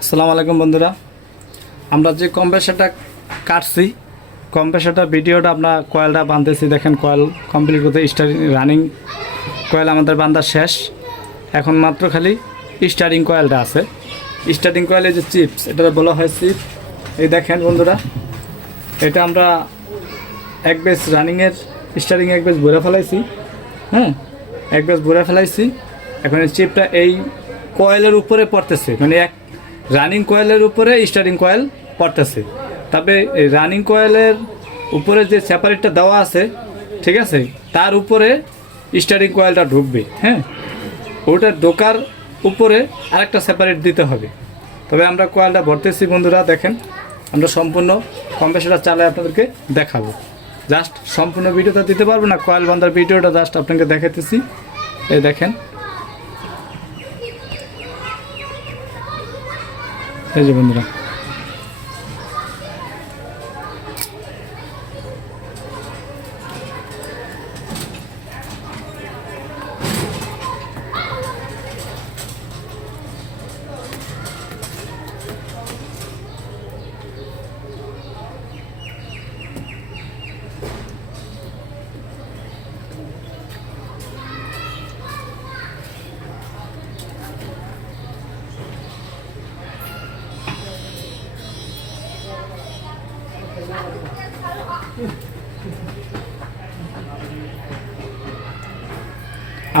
আসসালামু আলাইকুম বন্ধুরা। আমরা যে কম্প্রেসারটা কাটছি কম্প্রেসারটা ভিডিওটা আপনার কয়েলটা বাঁধতেছি। দেখেন কয়েল কমপ্লিট করতে স্টারিং রানিং কয়েল আমাদের বান্ধা শেষ। এখন মাত্র খালি স্টারিং কয়েলটা আছে। স্টার্টিং কয়েলের যে চিপস এটা বলা হয় চিপ এই দেখেন বন্ধুরা, এটা আমরা এক বেস রানিংয়ের স্টারিং এক বেস ভরে ফেলাইছি। হ্যাঁ এক বেস ভরে ফেলাইছি। এখন এই চিপটা এই কয়েলের উপরে পড়তেছে মানে এক রানিং কয়েলের উপরে স্টার্টিং কয়েল পড়তেছে। তবে এই রানিং কয়েলের উপরে যে সেপারেটটা দেওয়া আছে, ঠিক আছে, তার উপরে স্টার্টিং কয়েলটা ঢুকবে হ্যাঁ? ওটা ঢোকার উপরে আরেকটা সেপারেট দিতে হবে। তবে আমরা কয়েলটা ভরতেছি বন্ধুরা, দেখেন, আমরা সম্পূর্ণ কম্প্রেসারটা চালায় আপনাদেরকে দেখাবো। জাস্ট সম্পূর্ণ ভিডিওটা দিতে পারব না, কয়েল বান্ধার ভিডিওটা জাস্ট আপনাকে দেখাতেছি এই দেখেন এই যে বন্ধুরা।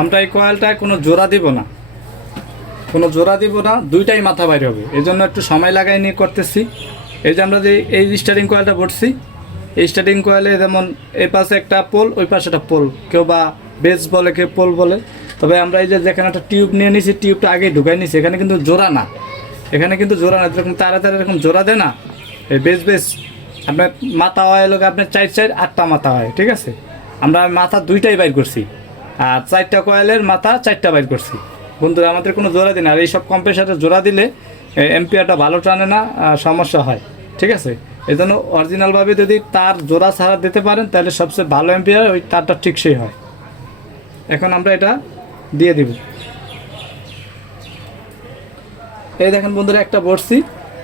আমরা এই কয়েলটায় কোনো জোড়া দিব না। কোনো জোড়া দিব না, দুইটাই মাথা বাইরে হবে। এই জন্য একটু সময় লাগাই নিয়ে করতেছি। এই যে আমরা যে এই স্টার্টিং কয়েলটা ভরছি, এই স্টার্টিং কয়েলে যেমন এই পাশে একটা পোল, ওই পাশে একটা পোল। কেউ বা বেস বলে, কেউ পোল বলে। তবে আমরা এই যে যেখানে একটা টিউব নিয়ে নিছি, টিউবটা আগে ঢুকাই নিছি। এখানে কিন্তু জোড়া না। এখানে কিন্তু জোড়া না। যেরকম তারা তারা এরকম জোড়া দেয় না, এই বেশ বেশ আপনার মাথা হয় লোক আপনার চার চার, আটটা মাথা হয়, ঠিক আছে? আমরা মাথা দুইটাই বাইর করছি। আর চারটা কয়েলের মাথা চারটা বাইর করছি। বন্ধুরা, আমাদের কোনো জোড়া দিন আর এইসব কম্প্রেসারে জোড়া দিলে এমপিআরটা ভালো টানে না সমস্যা হয়। ঠিক আছে? এই জন্য অরিজিনালভাবে যদি তার জোড়া ছাড়া দিতে পারেন, তাহলে সবচেয়ে ভালো এমপিআর ওই তারটা ঠিকসই হয়। এখন আমরা এটা দিয়ে দিব। এই দেখেন বন্ধুরা, একটা বসছি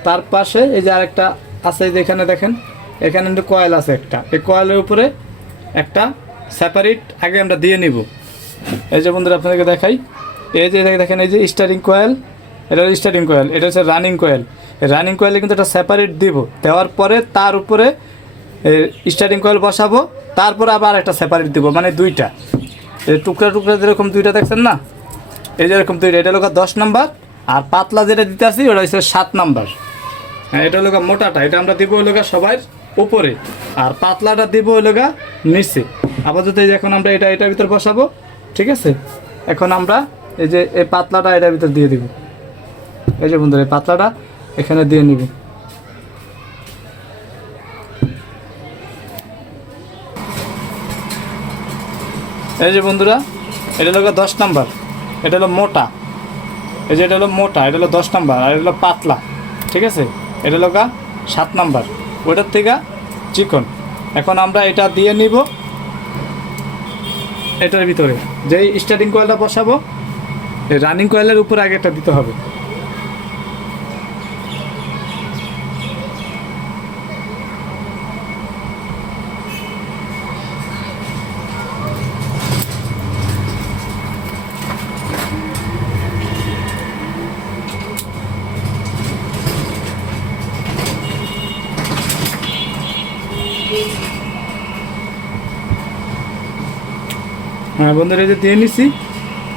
তার পাশে এই যে আরেকটা আছে, এই যে এখানে দেখেন, এখানে কয়েল আছে একটা। এই কয়েলের উপরে একটা সেপারেট আগে আমরা দিয়ে নিব। এই যে বন্ধুরা আপনাদেরকে দেখাই, এই যে দেখেন, এই যে স্টারিং কয়েল এটা হচ্ছে স্টারিং কয়েল এটা হচ্ছে রানিং কয়েল রানিং কয়েলে কিন্তু একটা সেপারেট দিব, দেওয়ার পরে তার উপরে স্টারিং কয়েল বসাবো, তারপরে আবার একটা সেপারেট দিব মানে দুইটা। এই টুকরা টুকরা যেরকম দুইটা দেখছেন না? এই যে এরকম দুইটা, এটা হলো দশ নাম্বার, আর পাতলা যেটা দিতে আসি ওটা হচ্ছে সাত নাম্বার। হ্যাঁ এটা গা মোটাটা, এটা আমরা দিব ওই গা সবার উপরে, আর পাতলাটা দিব হলো গা নিচে। আপাতত এই এখন আমরা এটা, এটার ভিতর বসাবো ঠিক আছে? এখন আমরা এই যে এই পাতলাটা এটার ভিতর দিয়ে দিব। এই যে বন্ধুরা, এই পাতলাটা এখানে দিয়ে নিব। এই যে বন্ধুরা, এটা হলো দশ নাম্বার। এটা হলো মোটা। এই যে এটা হলো মোটা, এটা হলো দশ নাম্বার আর এটা হলো পাতলা। ঠিক আছে? এটা হলো সাত নাম্বার। ওইটার থেকে চিকন। এখন আমরা এটা দিয়ে নিব। এটার ভিতরে। যেই স্টার্টিং কয়েলটা বসাবো রানিং কয়েলের উপরে আগে এটা দিতে হবে। বন্ধুরা, এই যে দিয়ে নিছি।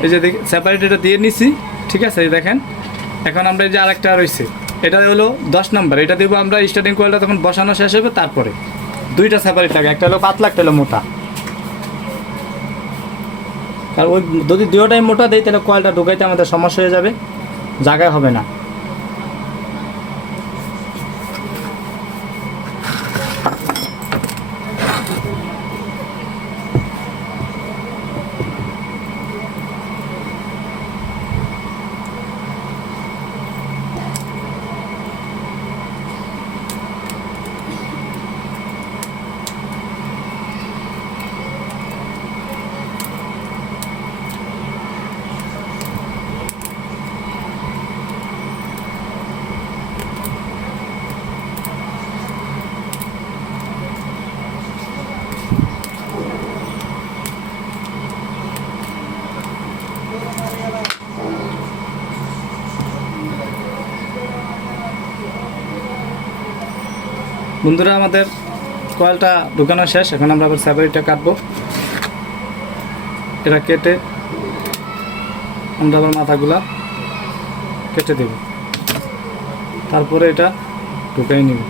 এই যে সেপারেট এটা দিয়ে নিছি। ঠিক আছে, এই দেখেন। এখন আমরা এই যে আরেকটা রয়েছে, এটা হলো দশ নাম্বার। এটা দিব আমরা স্টার্টিং কয়েলটা তখন বসানো শেষ হবে, তারপরে। দুইটা সেপারেট লাগে, একটা হলো পাতলা, একটা হলো মোটা। আর ওই যদি দুটোটাই মোটা দেয় তাহলে কয়েলটা ঢুকাইতে আমাদের সমস্যা হয়ে যাবে, জায়গায় হবে না। বন্ধুরা, আমাদের কয়েলটা ঢুকানো শেষ। এখন আমরা আবার সেপারেটটা কাটবো। এটা কেটে আমরা আবার মাথাগুলা কেটে দেব। তারপরে এটা ঢুকাই নিব।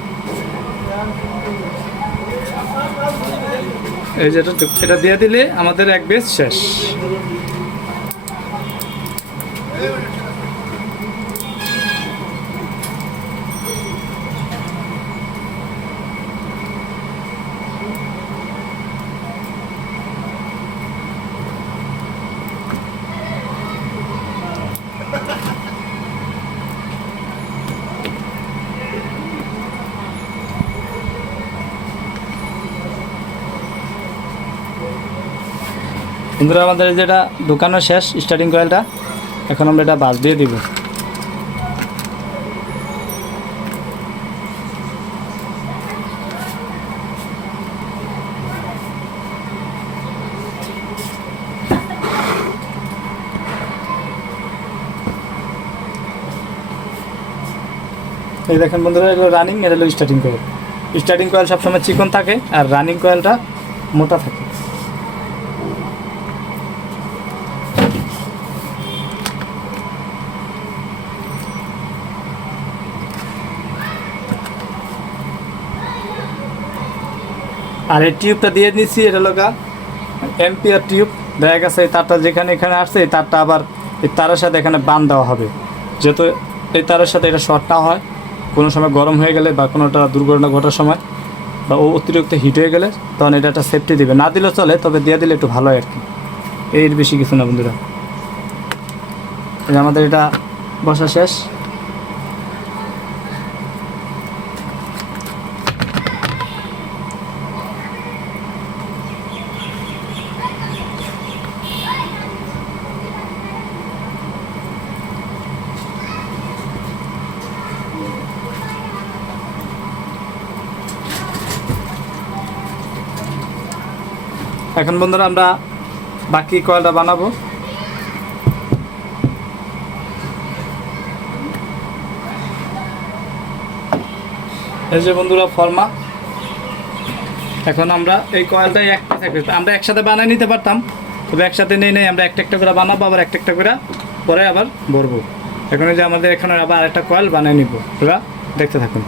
এই যেটা এটা দিয়ে দিলে আমাদের এক বেশ শেষ। বন্ধুরা, আমাদের যেটা ঢুকানো শেষ স্টার্টিং কয়েলটা এখন আমরা এটা বাস দিয়ে দিব। এই দেখেন বন্ধুরা, এগুলো রানিং এটা হলো স্টার্টিং কয়েল স্টার্টিং কয়েল সবসময় চিকন থাকে, আর রানিং কয়েলটা মোটা থাকে। আর এই টিউবটা দিয়ে নিচ্ছি এটা লোকা এমপিআর টিউব। দেখা গেছে এই তারটা যেখানে এখানে আসছে, এই তারটা আবার এই তারের সাথে এখানে বান দেওয়া হবে। যেহেতু এই তারের সাথে এটা শর্ট না হয়, কোনো সময় গরম হয়ে গেলে বা কোনোটা দুর্ঘটনা ঘটার সময় বা ও অতিরিক্ত হিট হয়ে গেলে তখন এটা একটা সেফটি দেবে। না দিলেও চলে, তবে দিয়ে দিলে একটু ভালো হয় আর কি। এর বেশি কিছু না বন্ধুরা। আমাদের এটা বসা শেষ। এখন বন্ধুরা আমরা বাকি কয়েলটা বানাবো। এই যে বন্ধুরা ফর্মা। এখন আমরা এই কয়েলটাই একটা আমরা একসাথে বানাই নিতে পারতাম, তবে একসাথে নেই নেই, আমরা একটা একটা করে বানাবো, আবার একটা একটা করে পরে আবার ভরবো। এখন যে আমাদের এখানে আবার আরেকটা কয়েল বানিয়ে নিব। এবার দেখতে থাকুন।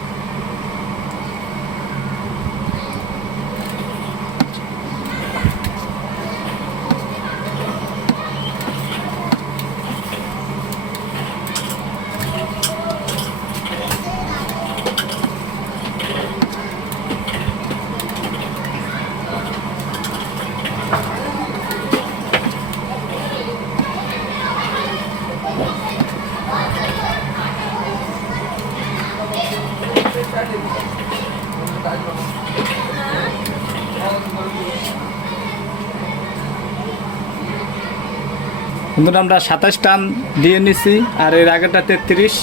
বন্ধুরা, আমরা সাতাশ টান দিয়ে নিছি, আর এর আগেটা তেত্রিশ,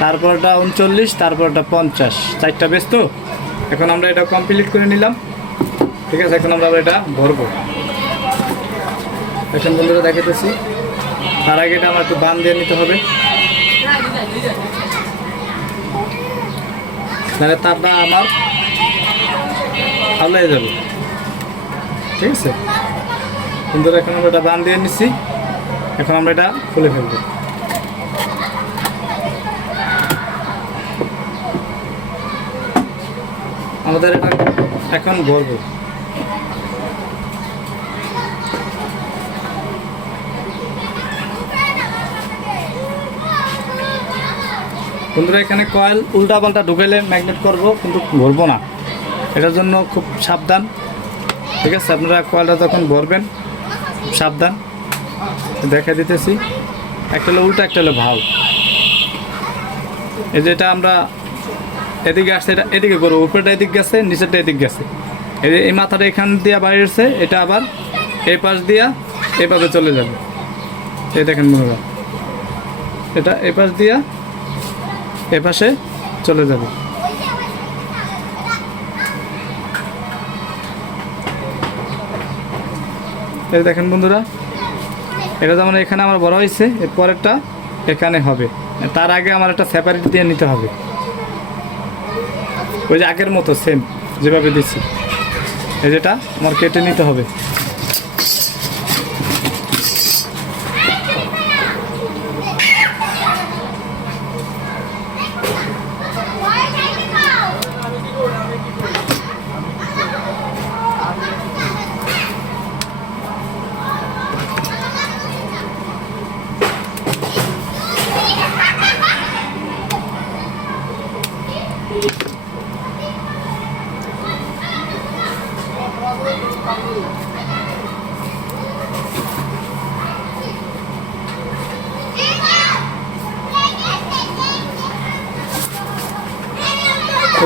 তারপরটা উনচল্লিশ, তারপরটা পঞ্চাশ। চারটা বেশ তো? এখন আমরা এটা কমপ্লিট করে নিলাম। ঠিক আছে, এখন আমরা এটা ভরবো। এখন বন্ধুরা দেখাতেছি তার আগে এটা আমার একটু বান দিয়ে নিতে হবে। তাহলে তারটা আমার হাওলায় যাবে। ঠিক আছে? বন্ধুরা, এখন আমরা এটা বান দিয়ে নিচ্ছি এখন আমরা এটা খুলে ফেলব। আমাদের এটা এখন ভরবো বন্ধুরা, এখানে কয়েল উল্টা পাল্টা ঢুকাইলে ম্যাগনেট করব, কিন্তু ভরবো না। এটার জন্য খুব সাবধান। ঠিক আছে, আপনারা কয়েলটা যখন ভরবেন। সাবধান। দেখা দিতেছি। একটা হলো উল্টা, একটা হলো ভাও এই যে এটা আমরা এদিকে আসছে, এটা এদিকে করব, উপরেটা এদিক গেছে, নিচেরটা এদিক গেছে। এই মাথাটা এখান দিয়ে বাইরেছে এটা আবার এই পাশ দিয়া এভাবে চলে যাবে। এই দেখেন বন্ধুরা এটা এই পাশ দিয়া এ পাশে চলে যাবে। এই দেখেন বন্ধুরা এটা যেমন এখানে আমার বড় হয়েছে এরপরেরটা এখানে হবে। তার আগে আমার একটা সেপারেট দিয়ে নিতে হবে। ওই যে আগের মতো সেম যেভাবে দিচ্ছি এই যেটা আমার কেটে নিতে হবে।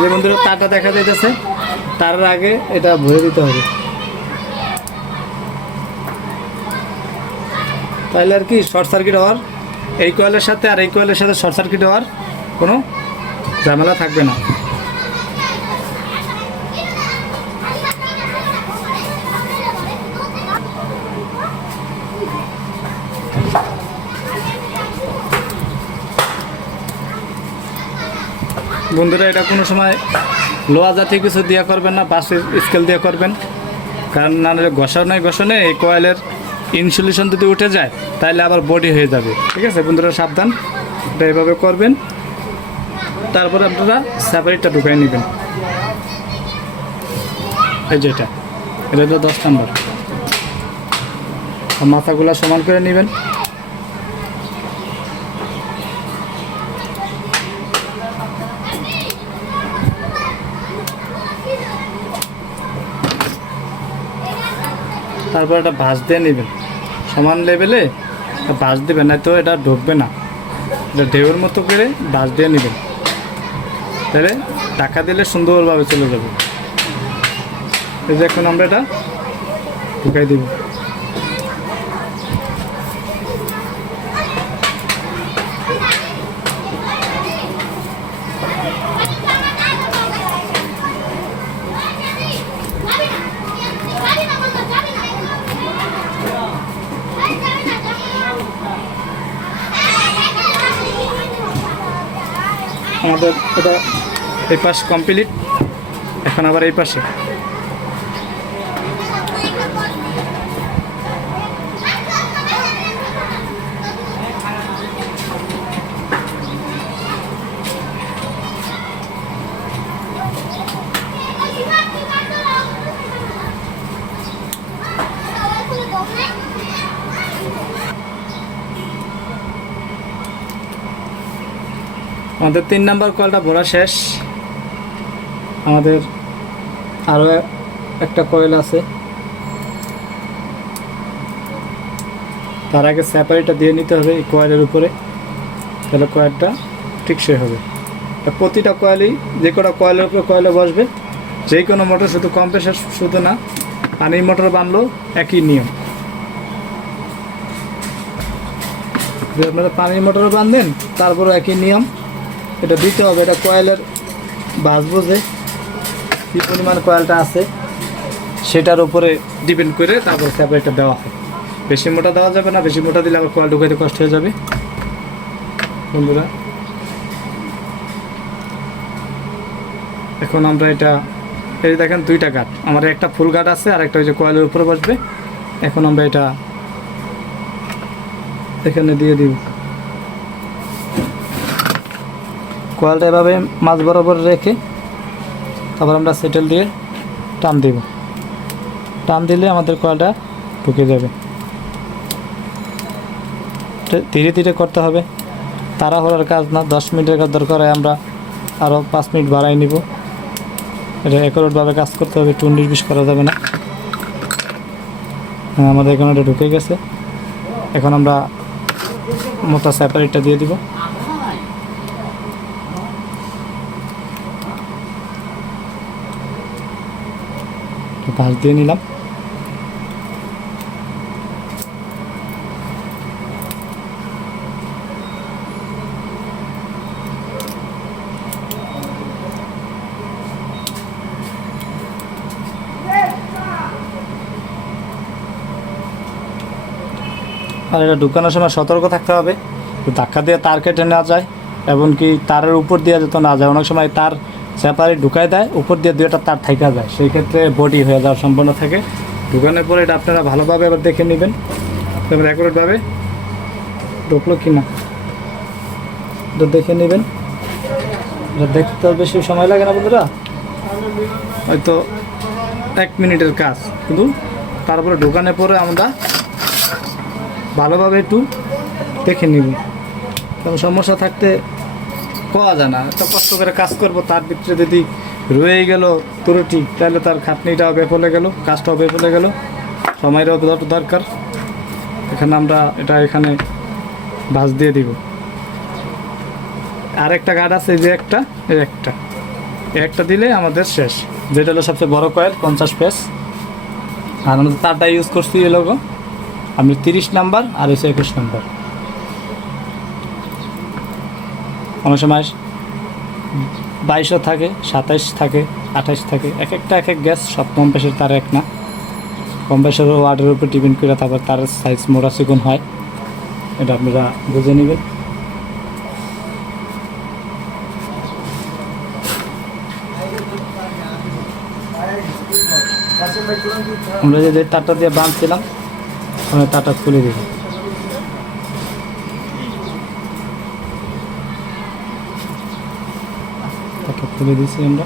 যে বন্ধুরা, তারটা দেখা যাইতেছে। তার আগে এটা ভরে দিতে হবে। তাহলে আর কি শর্ট সার্কিট হওয়ার। এই কয়েলের সাথে আর এই কয়েলের সাথে শর্ট সার্কিট হওয়ার কোনো ঝামেলা থাকবে না। বন্ধুরা, এটা কোনো সময় লোহা জাতীয় কিছু দিয়ে করবেন না বাসের স্কেল দিয়ে করবেন। কারণ না হলে ঘষা নয় ঘষণে এই কয়েলের ইনসুলেশন যদি উঠে যায় তাহলে আবার বডি হয়ে যাবে। ঠিক আছে, বন্ধুরা, সাবধান। এটা এভাবে করবেন। তারপরে আপনারা স্যাপারিটটা ঢুকাই নেবেন। এই যেটা এটা। এটা হলো দশ নম্বর। মাথাগুলো সমান করে নেবেন। তারপর এটা ভাঁজ দিয়ে নেবেন। সমান লেভেলে ভাঁজ দেবেন না তো এটা ঢুকবে না। এটা ঢেউয়ের মতো করে ভাঁজ দিয়ে নেবেন। তাহলে টাকা দিলে সুন্দরভাবে চলে যাবে। এই যে এখন আমরা এটা ঢুকাই দিব আমাদের এটা এই পাশ কমপ্লিট এখন আবার এই পাশে। আমাদের তিন নাম্বার কলটা ভরা শেষ। আমাদের আরও একটা কয়েল আছে। তার আগে স্যাপারিটা দিয়ে নিতে হবে এই কয়েলের উপরে। তাহলে কয়েলটা টিকসই হবে। প্রতিটা কয়েলই যে কটা কয়েলের উপরে কয়েলে বসবে। যে কোনো মোটর শুধু কম্প্রেসার শুধু না পানির মোটর বানলেও একই নিয়ম। আপনারা পানির মোটর বাঁধেন তারপরে একই নিয়ম। এটা দিতে হবে, এটা কয়েলের বাস বোঝে। কী পরিমাণ কয়েলটা আছে, সেটার উপরে ডিপেন্ড করে তারপর স্যাপারেটটা দেওয়া হয়। বেশি মোটা দেওয়া যাবে না, বেশি মোটা দিলে আবার কয়েল ঢুকাইতে কষ্ট হয়ে যাবে। বন্ধুরা, এখন আমরা এটা, এই দেখেন দুইটা গাঠ আমার একটা ফুল গাঠ আছে আর একটা ওই যে কয়েলের উপরে বসবে। এখন আমরা এটা এখানে দিয়ে দিব। কয়েলটা এভাবে মাছ বরাবর রেখে তারপর আমরা সেটেল দিয়ে টান দিব। টান দিলে আমাদের কয়েলটা ঢুকে যাবে। ধীরে ধীরে করতে হবে। তাড়াহুড়ার কাজ না, দশ মিনিটের কাজ দরকার হয় আমরা আরও পাঁচ মিনিট বাড়াই নিব। এটা একরোটভাবে কাজ করতে হবে, একটু উনিশ বিশ করা যাবে না। হ্যাঁ আমাদের এখানে এটা ঢুকে গেছে। এখন আমরা মোটা স্যাপারেটটা দিয়ে দিব। ঘাস দিয়ে নিলাম। আর এটা ঢুকানোর সময় সতর্ক থাকতে হবে। ধাক্কা দিয়ে তার কেটে নেওয়া যায়, এমনকি তারের উপর দিয়ে যেত না যায়। অনেক সময় তার চেপারে ঢুকায় দেয়, উপর দিয়ে দুইটা তার থাইকা যায়। সেই ক্ষেত্রে বডি হয়ে যাওয়ার সম্ভাবনা থাকে। ঢুকানোর পরে এটা আপনারা ভালোভাবে এবার দেখে নেবেন। এবার অ্যাকুরেটভাবে ঢুকলো কি না দেখে নেবেন। দেখতে আর বেশি সময় লাগে না বন্ধুরা। হয়তো এক মিনিটের কাজ। কিন্তু তারপরে ঢোকানোর পরে আমরা ভালোভাবে একটু দেখে নিব। কারণ সমস্যা থাকতে পাওয়া যায় না। এত কষ্ট করে কাজ করব, তার ভিতরে যদি রয়ে গেল ত্রুটি, তাহলে তার খাটনিটাও বেফলে গেল, কাজটাও বেফলে গেল। দর- দরকার। এখানে আমরা এটা এখানে ভাঁজ দিয়ে দিব। আর একটা গার্ড আছে যে একটা একটা। একটা দিলে আমাদের শেষ। যেটা হলো সবচেয়ে বড় কয়েল, পঞ্চাশ পেস। আর আমরা তারটা ইউজ করছি এই লোগো আমি তিরিশ নাম্বার আর হচ্ছে একুশ নাম্বার। অনেক সময় বাইশও থাকে, সাতাইশ থাকে, আঠাইশ থাকে। এক একটা এক এক গ্যাস সব কম পেশের তার এক না। কম পেশের ওয়ার্ডের উপর ডিপেন্ড করে তারপর তার সাইজ মোড়া চিকন হয়। এটা আপনারা বুঝে নেবেন। আমরা যে তারটা দিয়ে বাঁধছিলাম আমরা তারটা খুলে দিব। তারটা খুলে দিয়েছি আমরা।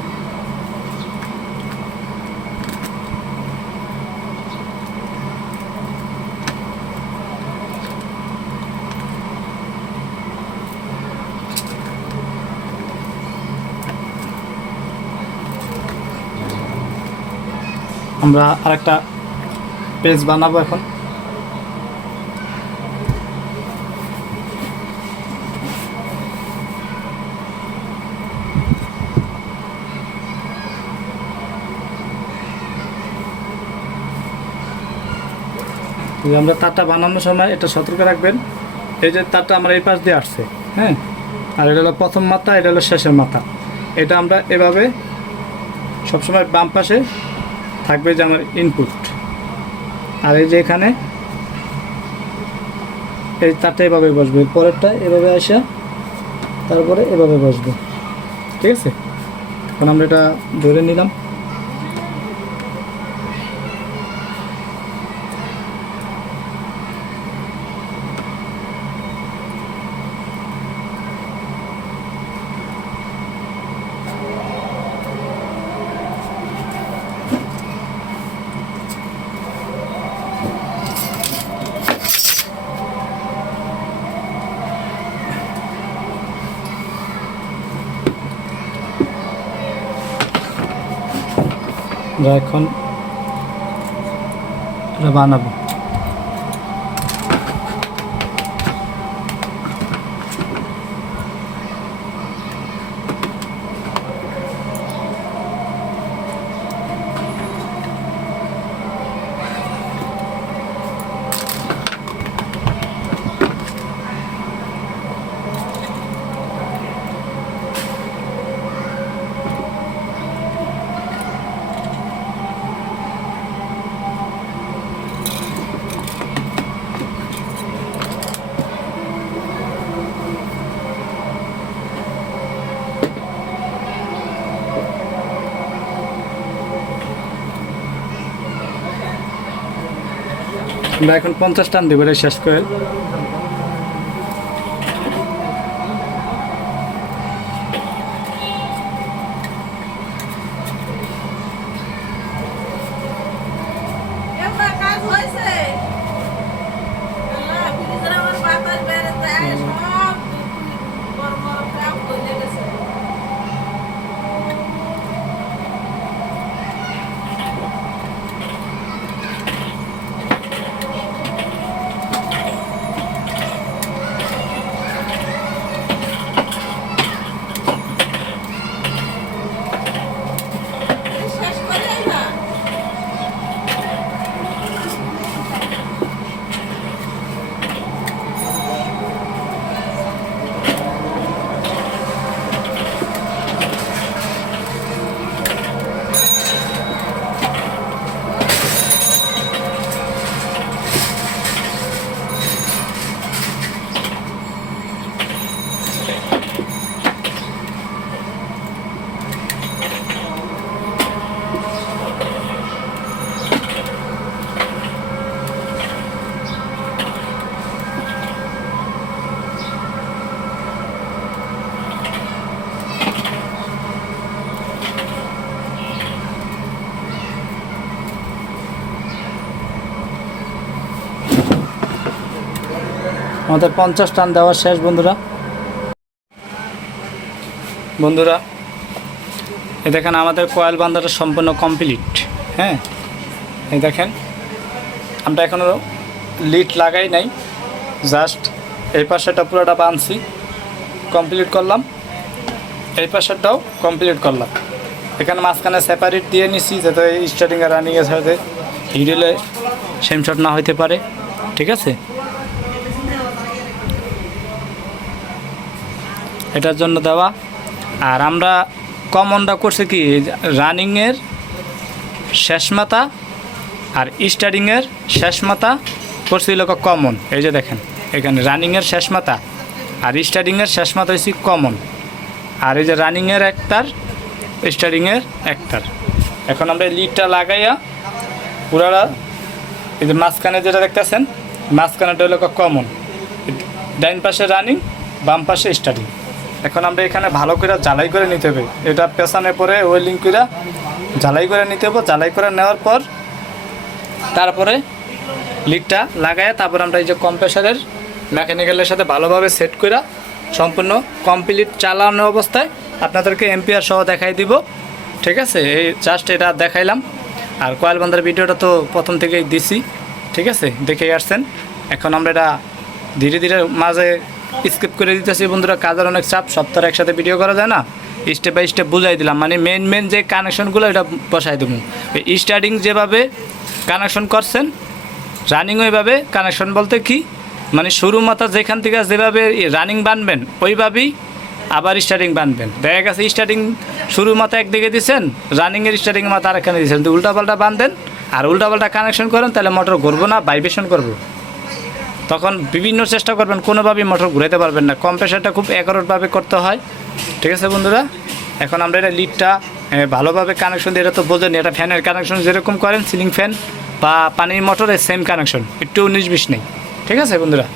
আমরা আরেকটা পেজ বানাবো এখন। আমরা তারটা বানানোর সময় এটা সতর্ক রাখবেন। এই যে তারটা আমরা এই পাশ দিয়ে আসছে হ্যাঁ? আর এটা হলো প্রথম মাথা, এটা হলো শেষের মাথা। এটা আমরা এভাবে সবসময় বাম পাশে থাকবে যে আমার ইনপুট আর এই যে এখানে এই তারটা এভাবে বসবে, পরেরটা এভাবে আসা, তারপরে এভাবে বসবে। ঠিক আছে? এখন আমরা এটা ধরে নিলাম। আমরা এখন বানাবো আমরা এখন পঞ্চাশ টান দিব শেষ করে এবার কাজ হয়েছে আল্লাহ ফ্রিজের আমার বাতাস বেড়েছে সব গরম গরম কাপ হয়ে গেছে আমাদের পঞ্চাশ টান দেওয়া শেষ, বন্ধুরা। বন্ধুরা এ দেখেন আমাদের কয়েল বান্ধাটা সম্পূর্ণ কমপ্লিট হ্যাঁ? এই দেখেন, আমরা এখনও লিড লাগাই নাই জাস্ট এই পাশেটা পুরোটা বাঁধছি কমপ্লিট করলাম, এই পাশেরটাও কমপ্লিট করলাম। এখানে মাঝখানে সেপারেট দিয়ে নিচ্ছি যাতে স্টার্টিং আর রানিংয়ের সাথে হিডেলে সেম শট না হইতে পারে, ঠিক আছে? এটার জন্য দেওয়া। আর আমরা কমনটা করছি কি রানিংয়ের শেষ মাথা আর স্টার্টিংয়ের শেষ মাথা করছিল কমন এই যে দেখেন, এখানে রানিংয়ের শেষ মাথা আর স্টার্টিংয়ের শেষ মাথা হচ্ছে কমন আর এই যে রানিংয়ের একটার স্টার্টিংয়ের একটার। এখন আমরা লিডটা লাগাইয়া পুরাটা এই যে মাঝখানে যেটা দেখতেছেন মাঝখানেটা হলো কমন ডাইন পাশে রানিং বাম পাশে স্টার্টিং এখন আমরা এখানে ভালো করে জ্বালাই করে নিতে হবে। এটা পেছনে পরে ওয়েল্ডিং করে জ্বালাই করে নিতে হবে। জ্বালাই করে নেওয়ার পর তারপরে লিডটা লাগায় তারপর আমরা এই যে কম্প্রেসারের মেকানিক্যালের সাথে ভালোভাবে সেট করে সম্পূর্ণ কমপ্লিট চালানো অবস্থায় আপনাদেরকে এম্পিয়ার সহ দেখাই দিব। ঠিক আছে? এই জাস্ট এটা দেখাইলাম। আর কয়েল বন্ধার ভিডিওটা তো প্রথম থেকেই দিছি। ঠিক আছে? দেখে আসছেন। এখন আমরা এটা ধীরে ধীরে মাঝে স্কিপ করে দিতেছি বন্ধুরা, কাজের অনেক চাপ সপ্তাহে একসাথে ভিডিও করা যায় না। স্টেপ বাই স্টেপ বুঝাই দিলাম মানে মেন মেন যে কানেকশনগুলো এটা বসাই দেবো। স্টার্টিং যেভাবে কানেকশন করছেন রানিং ওইভাবে কানেকশন বলতে কি? মানে শুরু, মাথা যেখান থেকে যেভাবে রানিং বানবেন, ওইভাবেই আবার স্টার্টিং বানবেন। দেখা গেছে স্টার্টিং শুরু মাথা একদিকে দিচ্ছেন রানিংয়ের স্টার্টিং মাথা আরেকখানে দিচ্ছেন উল্টাপাল্টা বাঁধেন আর উল্টাপাল্টা কানেকশন করেন, তাহলে মোটর ঘুরবো না ভাইব্রেশন করব। তখন বিভিন্ন চেষ্টা করবেন, কোনোভাবেই মোটর ঘুরাতে পারবেন না। কম্প্রেসারটা খুব একরটভাবে করতে হয়। ঠিক আছে বন্ধুরা? এখন আমরা এটা লিডটা ভালোভাবে কানেকশন দিয়ে, এটা তো বোঝেন এটা ফ্যানের কানেকশন যেরকম করেন সিলিং ফ্যান বা পানির মোটরের সেম কানেকশন একটু উনিশ বিশ নেই। ঠিক আছে বন্ধুরা?